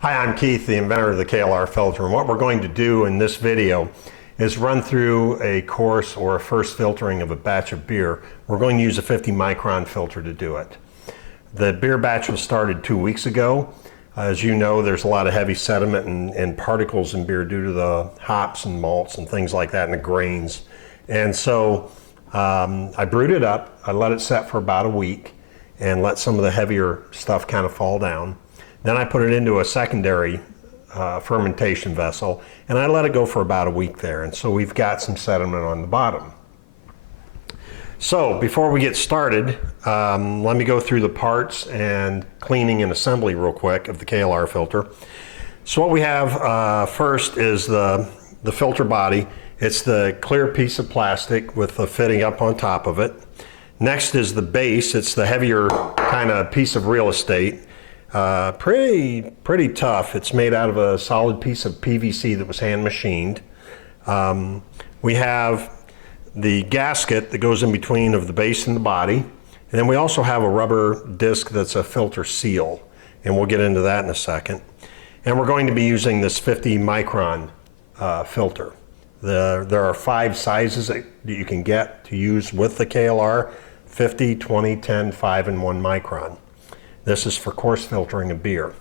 Hi, I'm Keith, the inventor of the KLR filter, and what we're going to do in this video is run through a course or a first filtering of a batch of beer. We're going to use a 50 micron filter to do it. The beer batch was started 2 weeks ago. As you know, there's a lot of heavy sediment and particles in beer due to the hops and malts and things like that and the grains. And so I brewed it up, I let it set for about a week and let some of the heavier stuff kind of fall down. Then I put it into a secondary fermentation vessel and I let it go for about a week there. And so we've got some sediment on the bottom. So before we get started, let me go through the parts and cleaning and assembly real quick of the KLR filter. So what we have first is the filter body. It's the clear piece of plastic with the fitting up on top of it. Next is the base. It's the heavier kind of piece of real estate. Pretty tough. It's made out of a solid piece of PVC that was hand machined. We have the gasket that goes in between of the base and the body. And then we also have a rubber disc that's a filter seal. And we'll get into that in a second. And we're going to be using this 50 micron filter. There are 5 sizes that you can get to use with the KLR: 50, 20, 10, 5, and 1 micron. This is for coarse filtering of beer.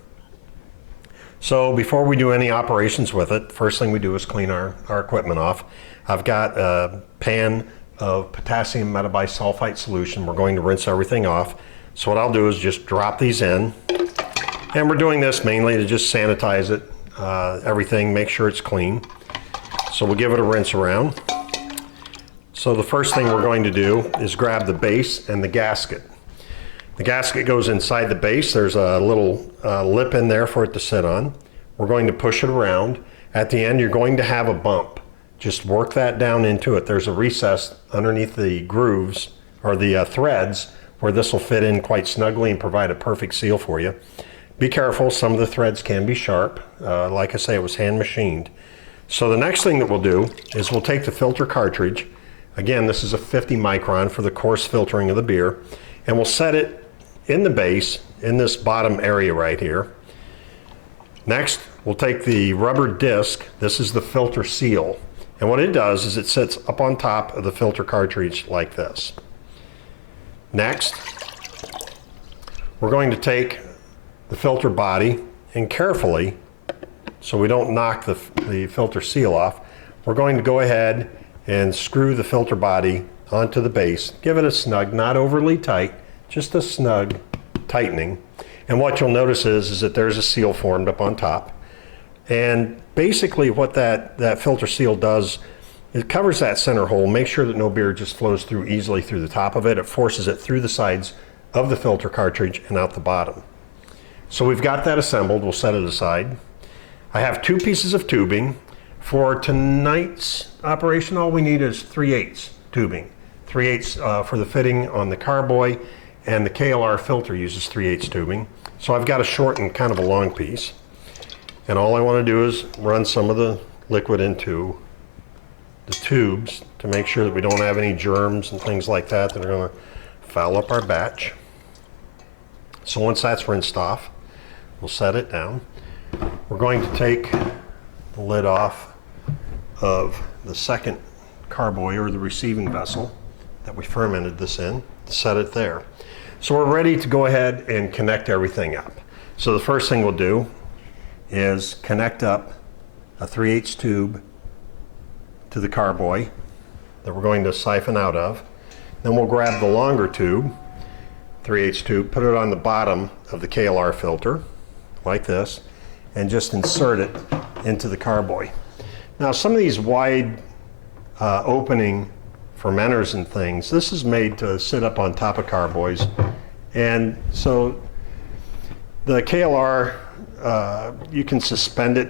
So before we do any operations with it, first thing we do is clean our equipment off. I've got a pan of potassium metabisulfite solution. We're going to rinse everything off. So what I'll do is just drop these in. And we're doing this mainly to just sanitize it, everything, make sure it's clean. So we'll give it a rinse around. So the first thing we're going to do is grab the base and the gasket. The gasket goes inside the base. There's a little lip in there for it to sit on. We're going to push it around. At the end, you're going to have a bump. Just work that down into it. There's a recess underneath the grooves or the threads where this will fit in quite snugly and provide a perfect seal for you. Be careful, some of the threads can be sharp. Like I say, it was hand machined. So the next thing that we'll do is we'll take the filter cartridge. Again, this is a 50 micron for the coarse filtering of the beer. And we'll set it in the base, in this bottom area right here. Next, we'll take the rubber disc. This is the filter seal. And what it does is it sits up on top of the filter cartridge like this. Next, we're going to take the filter body and carefully, so we don't knock the filter seal off, we're going to go ahead and screw the filter body onto the base. Give it a snug, not overly tight, just a snug tightening. And what you'll notice is that there's a seal formed up on top. And basically what that filter seal does, it covers that center hole, make sure that no beer just flows through easily through the top of it. It forces it through the sides of the filter cartridge and out the bottom. So we've got that assembled. We'll set it aside. I have 2 pieces of tubing. For tonight's operation, all we need is 3/8 tubing. 3/8 for the fitting on the carboy, and the KLR filter uses 3/8 tubing. So I've got a short and kind of a long piece. And all I want to do is run some of the liquid into the tubes to make sure that we don't have any germs and things like that that are going to foul up our batch. So once that's rinsed off, we'll set it down. We're going to take the lid off of the second carboy or the receiving vessel that we fermented this in, set it there. So we're ready to go ahead and connect everything up. So the first thing we'll do is connect up a 3/8 tube to the carboy that we're going to siphon out of. Then we'll grab the longer tube, 3/8 tube, put it on the bottom of the KLR filter like this, and just insert it into the carboy. Now some of these wide opening fermenters and things, this is made to sit up on top of carboys. And so the KLR, you can suspend it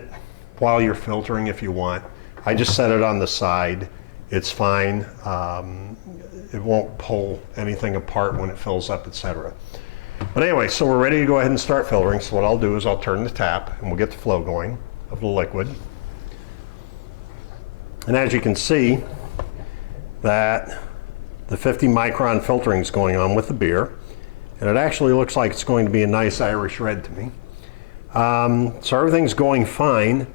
while you're filtering if you want. I just set it on the side. It's fine. It won't pull anything apart when it fills up, etc. But anyway, so we're ready to go ahead and start filtering. So what I'll do is I'll turn the tap and we'll get the flow going of the liquid. And as you can see, that the 50 micron filtering is going on with the beer. And it actually looks like it's going to be a nice Irish red to me. So everything's going fine.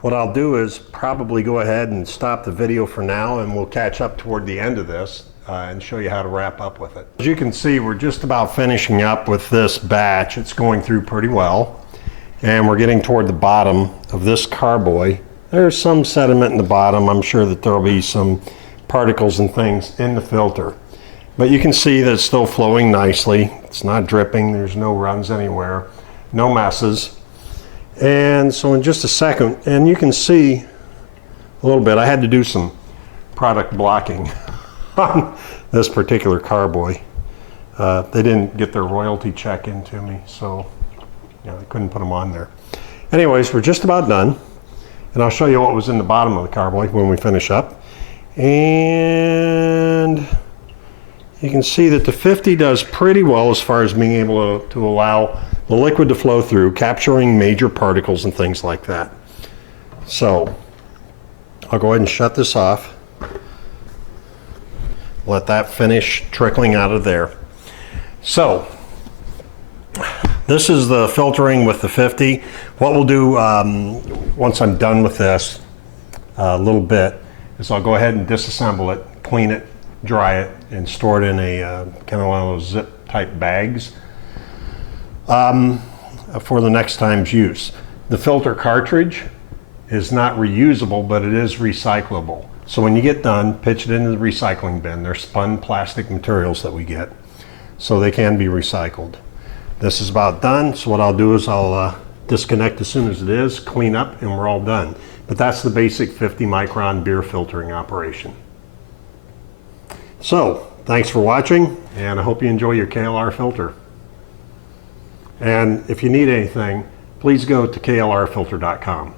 What I'll do is probably go ahead and stop the video for now, and we'll catch up toward the end of this and show you how to wrap up with it. As you can see, we're just about finishing up with this batch. It's going through pretty well, and we're getting toward the bottom of this carboy. There's some sediment in the bottom. I'm sure that there'll be some particles and things in the filter, but you can see that it's still flowing nicely. It's not dripping. There's no runs anywhere, no messes. And so in just a second, and you can see a little bit, I had to do some product blocking on this particular carboy. They didn't get their royalty check into me, so I couldn't put them on there. Anyways, we're just about done, and I'll show you what was in the bottom of the carboy when we finish up. And you can see that the 50 does pretty well as far as being able to allow the liquid to flow through, capturing major particles and things like that. So I'll go ahead and shut this off. Let that finish trickling out of there. So this is the filtering with the 50. What we'll do once I'm done with this a little bit is I'll go ahead and disassemble it, clean it, dry it, and store it in a kind of one of those zip type bags for the next time's use. The filter cartridge is not reusable, but it is recyclable. So when you get done, pitch it into the recycling bin. They're spun plastic materials that we get, so they can be recycled. This is about done, so what I'll do is I'll disconnect as soon as it is, clean up, and we're all done. But that's the basic 50 micron beer filtering operation. So, thanks for watching, and I hope you enjoy your KLR filter. And if you need anything, please go to klrfilter.com.